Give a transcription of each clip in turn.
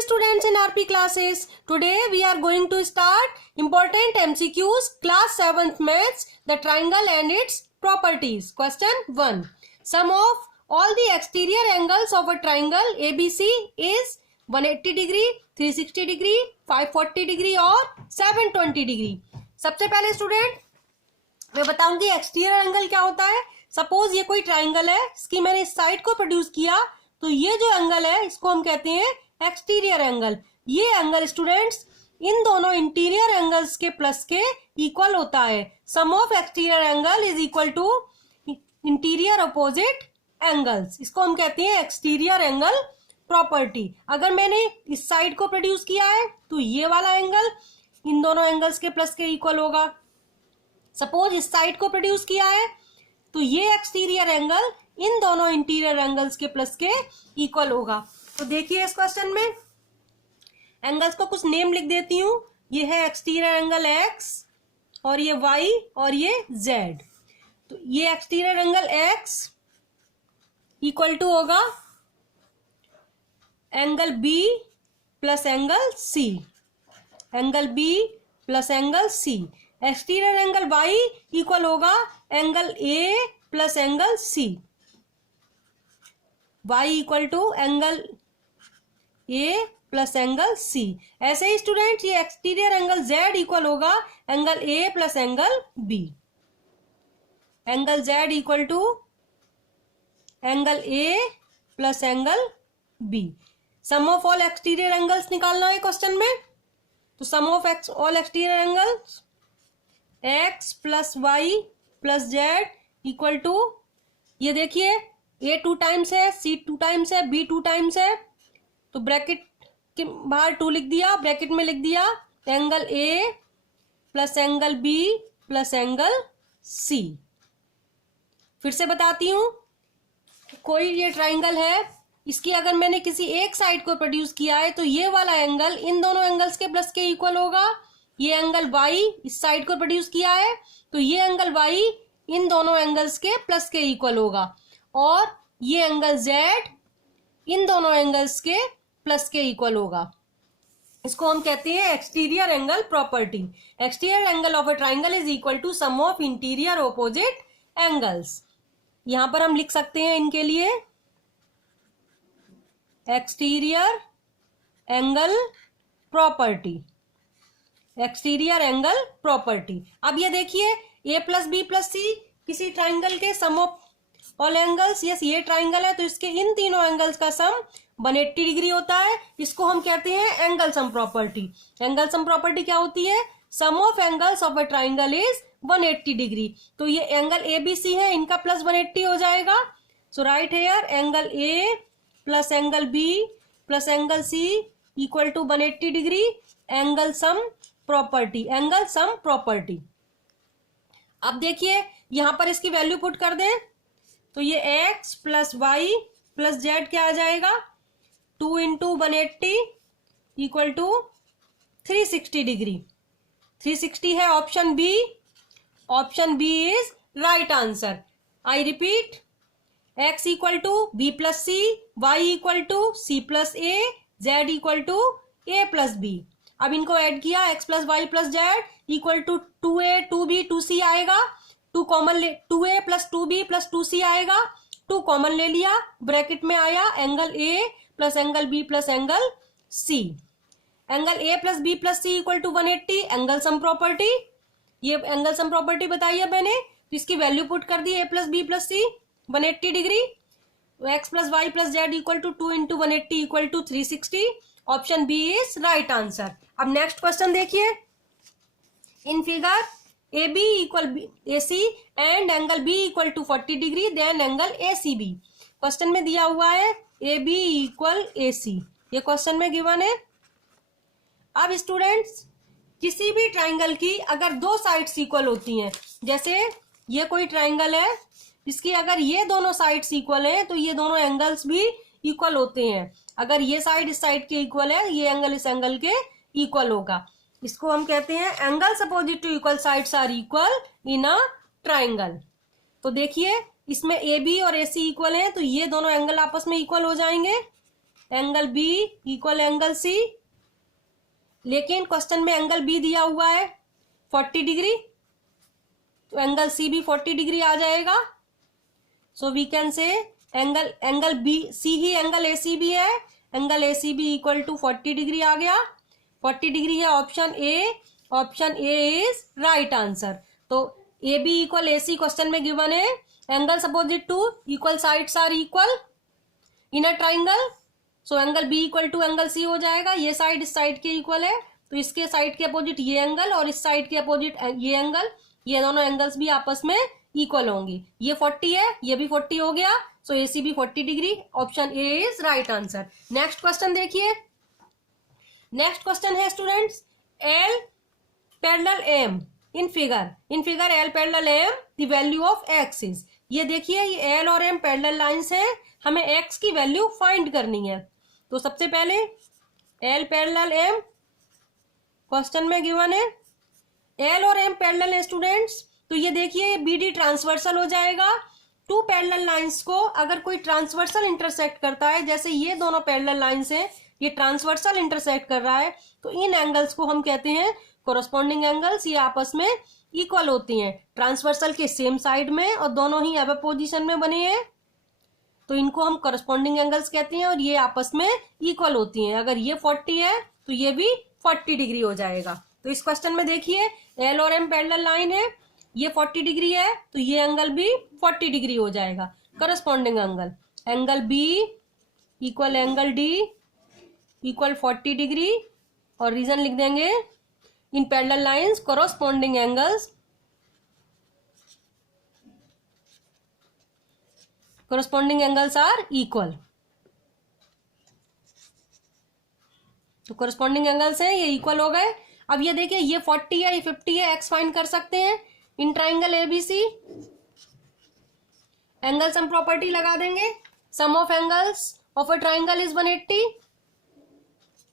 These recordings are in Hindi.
Welcome students in RP classes. Today we are going to start important MCQs class 7th maths, the triangle and its properties. Question 1. Sum of all the exterior angles of a triangle ABC is 180 degree, 360 degree, 540 degree और 720 degree. सबसे पहले स्टूडेंट मैं बताऊंगी एक्सटीरियर एंगल क्या होता है. सपोज ये कोई ट्राइंगल है, इसकी मैंने इस साइड को प्रोड्यूस किया तो ये जो एंगल है इसको हम कहते हैं एक्सटीरियर एंगल. ये एंगल स्टूडेंट्स इन दोनों इंटीरियर एंगल्स के प्लस के इक्वल होता है. Sum of exterior angle is equal to interior opposite angles. इसको हम कहते हैं एक्सटीरियर एंगल प्रॉपर्टी. अगर मैंने इस साइड को प्रोड्यूस किया है तो ये वाला एंगल इन दोनों एंगल्स के प्लस के इक्वल होगा. सपोज इस साइड को प्रोड्यूस किया है तो ये एक्सटीरियर एंगल इन दोनों इंटीरियर एंगल्स के प्लस के इक्वल होगा. तो देखिए इस क्वेश्चन में एंगल्स को कुछ नेम लिख देती हूं. ये है एक्सटीरियर एंगल x और ये y और ये z. तो ये exterior angle x equal to होगा angle b plus angle c. Angle b plus angle c. Exterior angle y equal होगा angle a plus angle c. y equal to angle a plus angle c. ऐसे ही स्टूडेंट ये एक्सटीरियर एंगल z इक्वल होगा angle a plus angle b. Angle z equal to angle a plus angle b. Sum of all exterior angles निकालना है क्वेश्चन में. तो sum of all exterior angles x plus Y plus Z equal to, ये देखिए a 2 टाइम्स है, c 2 टाइम्स है, b 2 टाइम्स है. तो ब्रैकेट के बाहर 2 लिख दिया, ब्रैकेट में लिख दिया angle a plus angle b plus angle c. फिर से बताती हूं, कोई ये ट्राइंगल है, इसकी अगर मैंने किसी एक साइड को प्रोड्यूस किया है तो ये वाला एंगल इन दोनों एंगल्स के प्लस के इक्वल होगा. ये एंगल y इस साइड को प्रोड्यूस किया है तो ये एंगल y इन दोनों एंगल्स के प्लस के इक्वल होगा. और ये एंगल z इन दोनों एंगल्स के प्लस के इक्वल होगा. इसको हम कहते हैं exterior angle property. Exterior angle of a triangle is equal to sum of interior opposite angles. यहां पर हम लिख सकते हैं इनके लिए exterior angle property. Exterior angle property. अब ये देखिए a plus B plus C किसी ट्राइंगल के sum of all angles. Yes, ये ट्राइंगल है तो इसके इन तीनों एंगल्स का सम 180 डिग्री होता है. इसको हम कहते हैं angle sum property. Angle sum property क्या होती है? Sum of angles of a triangle is 180 degree. तो ये एंगल ए बी सी है, इनका प्लस 180 हो जाएगा. So right here angle A plus angle B plus angle C equal to 180 degree. Angle sum property, angle sum property. अब देखिए यहां पर इसकी वैल्यू पुट कर दें तो ये x plus Y plus Z क्या आ जाएगा? 2 इंटू 180 इक्वल टू 360 डिग्री. 360 है option B. Option B is right answer. I repeat, x equal to B plus C, Y equal to C plus A, Z equal to A plus B. अब इनको ऐड किया x plus Y plus Z equal to 2a 2b 2c आएगा. 2 कॉमन ले, 2a plus 2b plus 2c आएगा. 2 कॉमन ले लिया, ब्रैकेट में आया angle a plus angle b plus angle c. Angle a plus b plus c equal to 180. Angle sum property, ये एंगल सम प्रॉपर्टी बताई है मैंने. तो इसकी वैल्यू पुट कर दी a plus b plus c 180 degree. x plus Y plus Z equal to 2 into 180 equal to 360. Option B is right answer. अब नेक्स्ट क्वेश्चन देखिए. In figure A B equal A C and angle B equal to 40 degree then angle A C B. Question में दिया हुआ है ए बी इक्वल ए सी. ये क्वेश्चन में गिवन है. अब स्टूडेंट्स किसी भी ट्राइंगल की अगर 2 साइड्स इक्वल होती हैं, जैसे ये कोई ट्राइंगल है इसकी अगर ये दोनों साइड्स इक्वल हैं तो ये दोनों एंगल्स भी इक्वल होते हैं. अगर ये साइड इस साइड के इक्वल है, ये एंगल इस एंगल के इक्वल होगा. इसको हम कहते हैं angles opposite to equal sides are equal in a triangle. तो देखिए इसमें ए बी और ए सी इक्वल है तो ये दोनों एंगल आपस में इक्वल हो जाएंगे. Angle B equal angle C, लेकिन क्वेश्चन में एंगल बी दिया हुआ है 40 डिग्री, तो एंगल सी भी 40 डिग्री आ जाएगा। So we can say angle B C ही एंगल ए सी बी है, angle A C B equal to 40 degree आ गया। 40 डिग्री है option A, option A is right answer. तो A B equal A C question में गिवन है। Angles opposite to equal sides are equal in a triangle, so angle B equal to angle C हो जाएगा। ये साइड इस साइड के इक्वल है, तो इसके साइड के अपोजिट ये एंगल और इस साइड के अपोजिट ये एंगल, ये दोनों एंगल्स भी आपस में इक्वल होंगी। ये 40 है, ये भी 40 हो गया, so A C B 40 degree, option A is right answer. Next question देखिए। नेक्स्ट क्वेश्चन है students, L parallel M in figure L parallel M the value of X is. ये देखिए, ये एल और एम पैरेलल लाइंस हैं, हमें एक्स की वैल्यू फाइंड करनी है। तो सबसे पहले एल पैरेलल एम क्वेश्चन में गिवन है, एल और एम पैरेलल है स्टूडेंट्स, तो ये देखिए बी डी ट्रांसवर्सल हो जाएगा। टू पैरेलल लाइंस को अगर कोई ट्रांसवर्सल इंटरसेक्ट करता है, जैसे ये दोनों पैरेलल लाइंस हैं, ये ट्रांसवर्सल इंटरसेक्ट कर रहा है, तो इन एंगल्स को हम कहते हैं कोरस्पॉन्डिंग एंगल्स। ये आपस में इक्वल होती हैं, ट्रांसवर्सल के सेम साइड में और दोनों ही अब पोजीशन में बने हैं, तो इनको हम कोरस्पॉन्डिंग एंगल्स कहते हैं और ये आपस में इक्वल होती हैं। अगर ये 40 है तो ये भी 40 डिग्री हो जाएगा। तो इस क्वेश्चन में देखिए एल और एम पैरेलल लाइन है, ये 40 डिग्री है, तो ये एंगल भी 40 डिग्री हो जाएगा। Corresponding angle, angle B equal angle D equal 40 degree, और रीजन लिख देंगे in parallel lines corresponding angles are equal. तो कोरस्पॉन्डिंग एंगल्स हैं, ये इक्वल हो गए। अब ये देखिए, ये 40 है, ये 50 है, एक्स फाइंड कर सकते हैं in triangle ABC. Angle sum property लगा देंगे, sum of angles of a triangle is 180,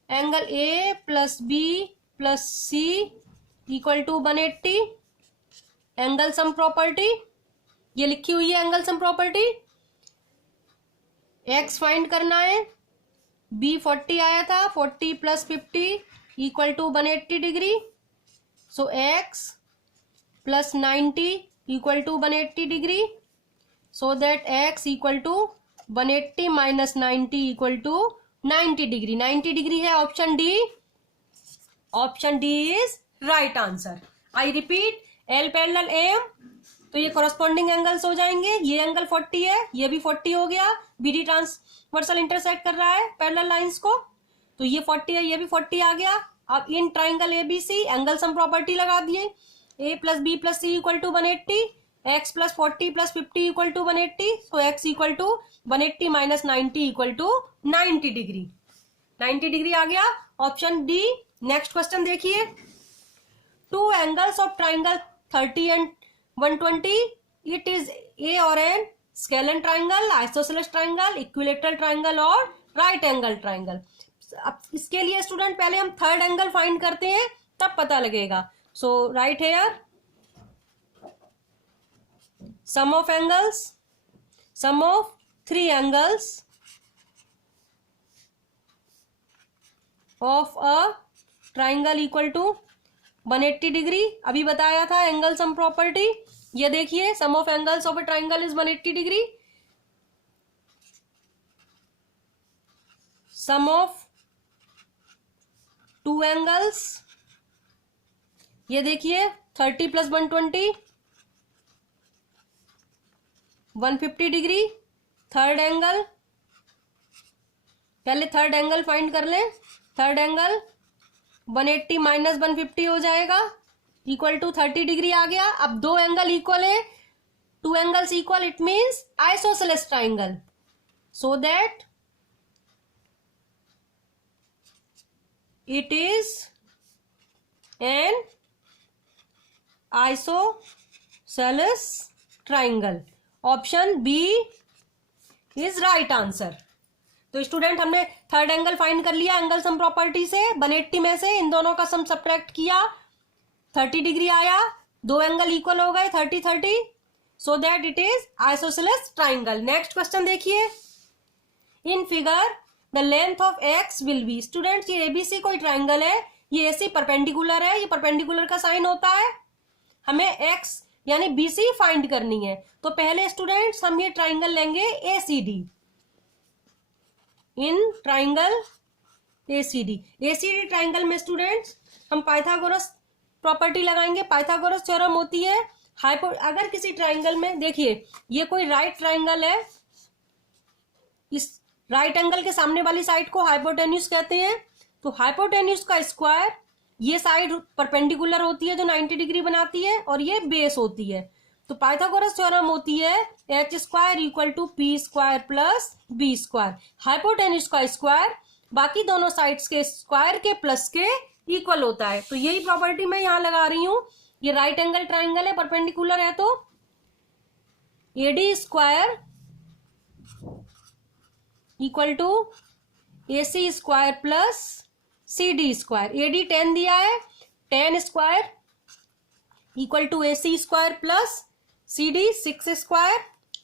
angle A plus B plus C equal to 180। Angle sum property ये लिखी हुई है, angle sum property. X find करना है, बी 40 आया था, 40 plus 50 equal to 180 degree, so X plus 90 equal to 180 degree, so that X equal to 180 minus 90 equal to 90 degree. 90 degree है option D, option D is right answer. I repeat, L parallel M, तो ये कोरस्पॉन्डिंग एंगल्स हो जाएंगे। ये एंगल 40 है, ये भी 40 हो गया, बीडी ट्रांसवर्सल इंटरसेक्ट कर रहा है पैरेलल लाइंस को, तो ये 40 है, ये भी 40 आ गया। अब in triangle ABC angle sum property लगा दिए, A plus B plus C equal to 180, X plus 40 plus 50 equal to 180, so X equal to 180 minus 90 equal to 90 degree. 90 degree आ गया, ऑप्शन डी। नेक्स्ट क्वेश्चन देखिए, two angles of triangle 30 and 120, it is a और an scalene triangle, isosceles triangle, equilateral triangle और राइट एंगल ट्राइंगल। अब इसके लिए स्टूडेंट पहले हम थर्ड एंगल फाइंड करते हैं, तब पता लगेगा। So right here, sum of angles, sum of 3 angles of a triangle equal to 180 degree. अभी बताया था एंगल सम प्रॉपर्टी। ये देखिए, sum of angles of a triangle is 180 degree, sum of 2 angles, ये देखिए 30 प्लस 120 150 डिग्री। थर्ड एंगल, पहले थर्ड एंगल फाइंड कर लें। थर्ड एंगल 180 माइनस 150 हो जाएगा, इक्वल टू 30 डिग्री आ गया। अब दो एंगल इक्वल है, 2 angles equal, it means isosceles triangle, so that it is an isosceles triangle, option B is right answer. तो स्टूडेंट हमने थर्ड एंगल फाइंड कर लिया एंगल सम प्रॉपर्टी से, 180 में से इन दोनों का सम सब्ट्रैक्ट किया, 30 डिग्री आया, दो एंगल इक्वल हो गए 30 30, so that it is isosceles triangle. Next question देखिए, in figure the length of X will be. Students ये एबीसी कोई ट्राइंगल है, ये ऐसे परपेंडिकुलर है, ये परपेंडिकुलर का साइन होता है, हमें एक्स यानी बीसी फाइंड करनी है। तो पहले स्टूडेंट्स हम ये ट्राइंगल लेंगे ACD, in triangle ACD. ACD triangle में स्टूडेंट्स हम पाइथागोरस प्रॉपर्टी लगाएंगे। पाइथागोरस थ्योरम होती है अगर किसी ट्राइंगल में देखिए ये कोई राइट ट्राइंगल है, इस राइट एंगल के सामने वाली साइड को हाइपोटेन्यूज कहते हैं। तो हाइपोटेन्यूज का स्क्वायर, ये साइड परपेंडिकुलर होती है जो 90 डिग्री बनाती है, और ये बेस होती है। तो पाइथागोरस थ्योरम होती है H square equal to P square plus B square. Hypotenuse का स्क्वायर बाकी दोनों साइड्स के स्क्वायर के प्लस के इक्वल होता है। तो यही प्रॉपर्टी मैं यहां लगा रही हूं। ये राइट एंगल ट्राइंगल है, परपेंडिकुलर है, तो AD square equal to AC square plus CD square. AD 10 दिया है, 10 square equal to AC square plus CD 6 square.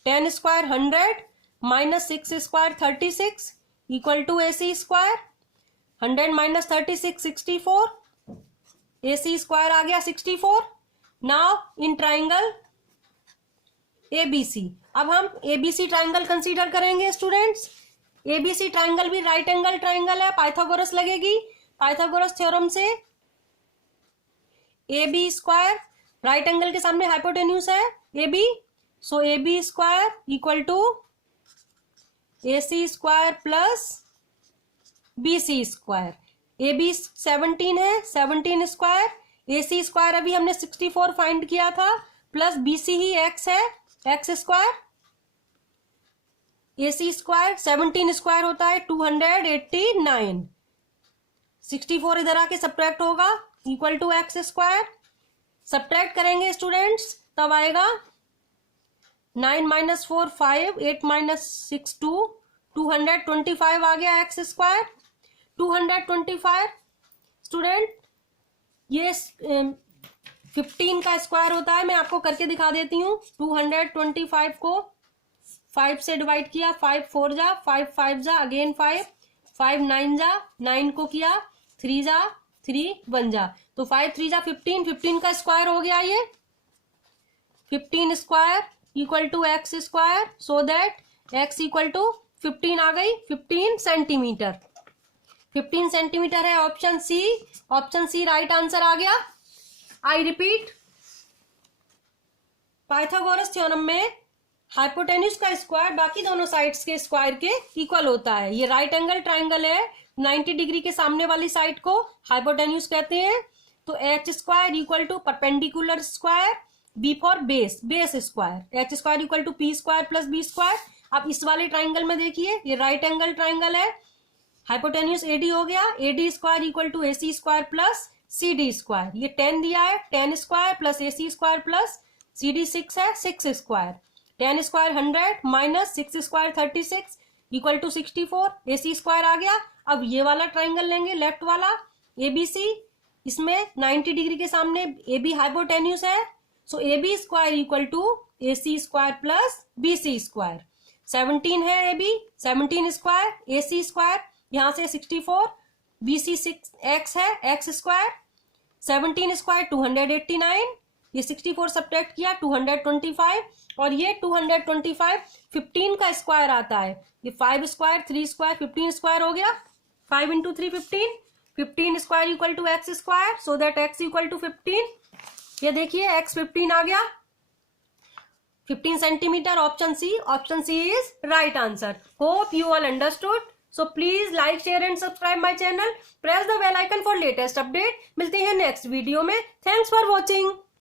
10 square 100 minus 6 square 36 equal to AC square. 100 minus 36 64, AC square आ गया 64। नाउ इन ट्राइंगल ABC, अब हम ABC ट्राइंगल कंसीडर करेंगे स्टूडेंट्स। ABC ट्राइंगल भी राइट एंगल ट्राइंगल है, पाइथागोरस लगेगी। पाइथागोरस थ्योरम से AB स्क्वायर, राइट एंगल के सामने हाइपोटेन्यूज है AB, so AB square equal to AC square plus BC square. AB 17 है, 17 स्क्वायर, AC स्क्वायर अभी हमने 64 फाइंड किया था, प्लस BC ही x है, x square. AC square 17 square होता है 289, 64 इधर आके सब्ट्रैक्ट होगा equal to X square. Subtract करेंगे स्टूडेंट्स तब आएगा 9 माइनस 4 5, 8 माइनस 6 2, 225 आ गया एक्स स्क्वायर। 225 स्टूडेंट ये 15 का स्क्वायर होता है, मैं आपको करके दिखा देती हूँ। 225 को 5 से डिवाइड किया, 5 4 जा, 5 5 जा, अगेन 5 5 9 जा, 9 को किया, 3 जा 3 1 जा, तो 5 3 जा 15, 15 का स्क्वायर हो गया ये। 15 square equal to X square, so that X equal to 15 आ गई, 15 सेंटीमीटर। 15 सेंटीमीटर है option C. Option C right answer आ गया। आई रिपीट, पाइथागोरस थ्योरम में हाइपोटेन्यूज का स्क्वायर बाकी दोनों साइड्स के स्क्वायर के इक्वल होता है। ये राइट एंगल ट्राइंगल है, 90 डिग्री के सामने वाली साइड को हाइपोटेन्यूज कहते हैं। तो H square equal to perpendicular square, B for base, base square. H square equal to P square plus B square. अब इस वाले ट्राइंगल में देखिए ये राइट एंगल ट्राइंगल है, हाइपोटेन्यूज एडी हो गया, AD square equal to AC square plus CD square. ये 10 दिया है, 10 square plus AC square plus CD 6 है, 6 square. 10 square 100 minus 6 square 36 equal to 64, AC square आ गया। अब ये वाला ट्राइंगल लेंगे लेफ्ट वाला ABC, इसमें 90 डिग्री के सामने AB हाइपोटेन्यूज है, so AB square equal to AC square plus BC square. 17 है AB, 17 स्क्वायर, AC स्क्वायर यहां से 64, BC 6x है, x स्क्वायर। 17 स्क्वायर 289, ये 64 सब्ट्रैक्ट किया 225, और ये 225 15 का स्क्वायर आता है, ये 5 स्क्वायर 3 स्क्वायर 15 स्क्वायर हो गया। 5 into 3 15, 15 square equal to X square, so that X equal to 15। ये देखिए एक्स 15 आ गया, 15 centimetre. Option C, option C is right answer. Hope you all understood. So please like, share and subscribe my channel. Press the bell icon for latest update. मिलते हैं next video में. Thanks for watching.